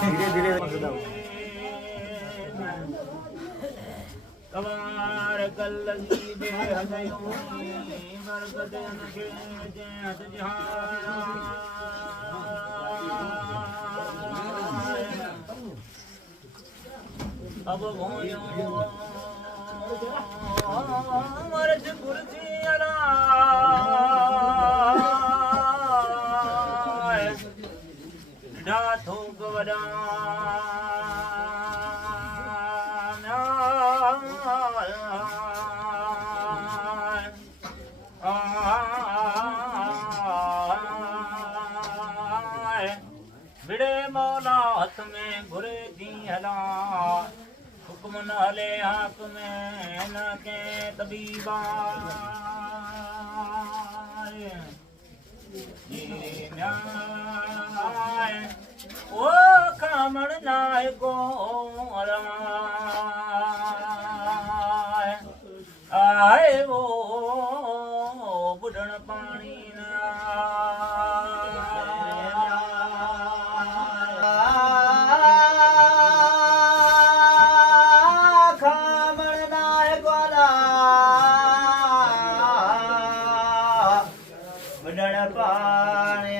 धीरे धीरे कवार कल्लगी बेहदयोनी बरकत नशे जैत जहारा अब भोयो मर्ज कुर्सी अला डाथों गवड़ा बिड़े मौला हाथ में घुरे दी हला हुक्म न हले हाक में न के तबीबा ओ कामण नाय को आए वो बुढ़ण पानी खामण नाय गोला बुढ़ण पानी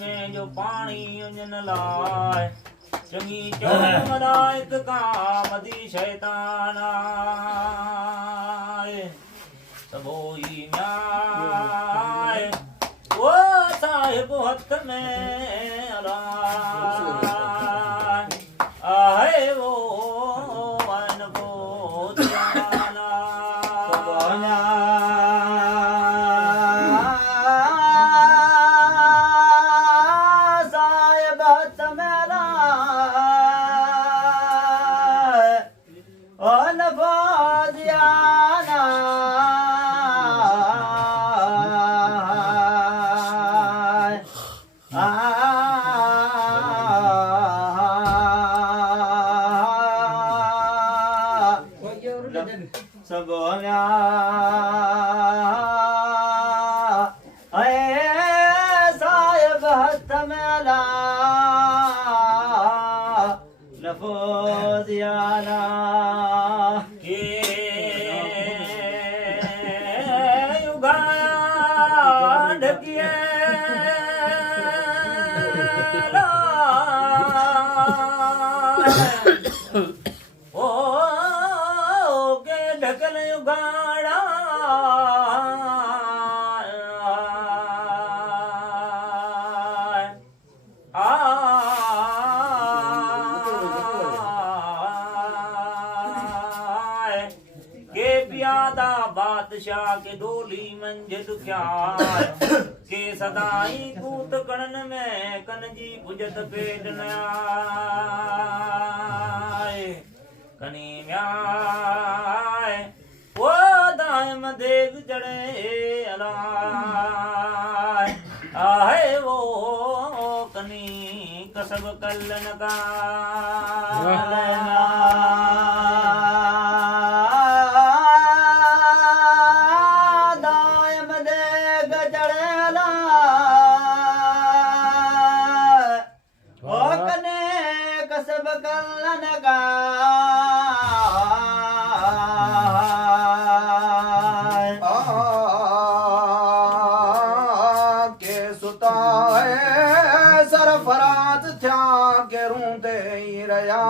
में जो पानी उंजन लाए चंगी चौक मलाइक का मदी शैतान आए सबो ही न्याय वो साहिब हथ में आए वो अनबोध जाना बादशाह के डोली मंज दुख्यार के सदाई कूत कणन में कनजी भुजत पेट न्याय कनी म्याय वो दायम देग जड़े अलाय आहे वो कनी कसब कल्लन का थया के रूंदे ई रहिया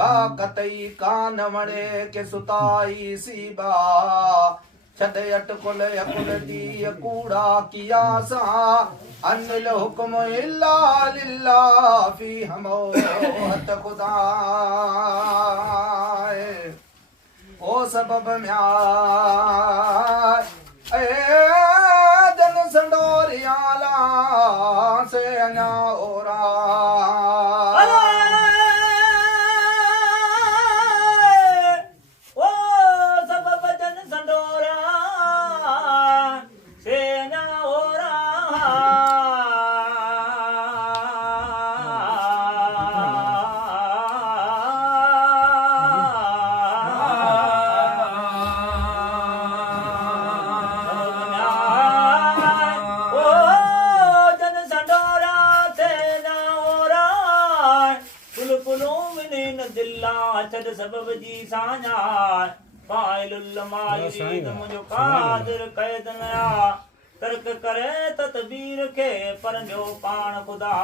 का कतई कान वणे के सुताई सीबा छॾे अटकुल अकुल जी कूड़ा किया सा अनिल हुक्म इल्ला लिल्ला फी हमोत खुदा ओ सबब म्यार ए जन संडोरियाला से अना ओरा सबब जी साञार फाइलुल माहिरीन मुंहिंजो कादिर क़ैद नया तर्क करे तदबीर खे परंजो पाण ख़ुदा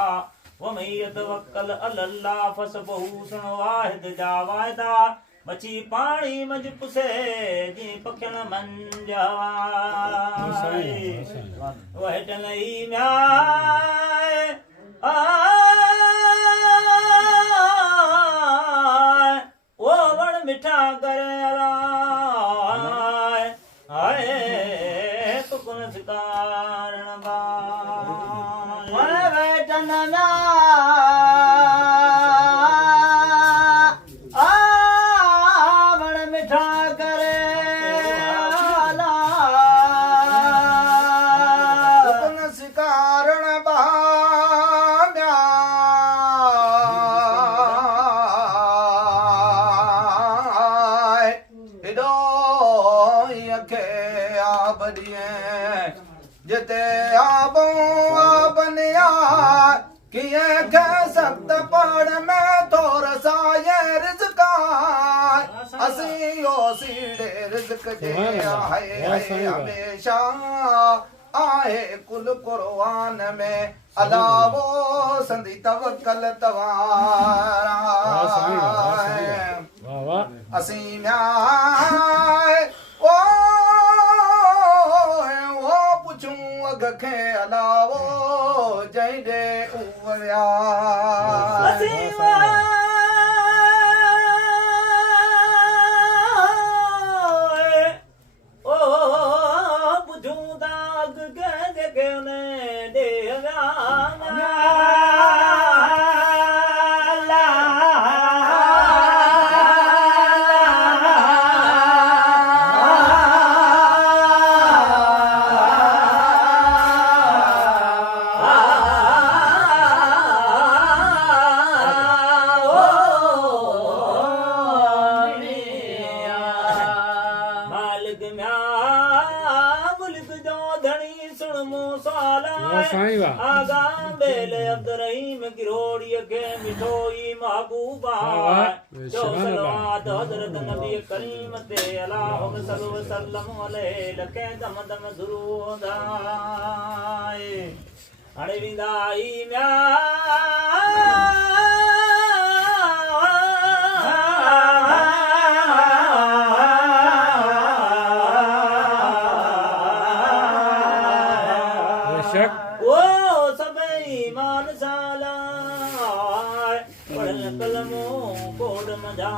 वमई यतवक्कल अलल्लाह फसबहू सुण वाहिद जा वाइदा मछी पाणी मंझ पुसे जी पखियण मंझ वहट नई म्याए मिठा करे आए तो कुन सिकारण बैठन वण मिठा करे कुन सिकारण जिते आबो बनिया किए के सख्त पड़ में थोर सा ये रिज़्क़ असी ओ सीड़े रिज़्क़ दे है हमेशा आहे कुल कुरआन में अलावो संदी तवक्कल तवारा असी न्याय अग खे अलावो जंहिंजे उवरिया ओ बुझूं था अग के उन ॾे मिठोई महबूबा जो सलवात हज़रत नबी करीम ते अल्लाहुम्मा सल्लि व सल्लम अलैहि लके दम दम दुरूद हाणे विंदा ई म्या कलमो कोड मजा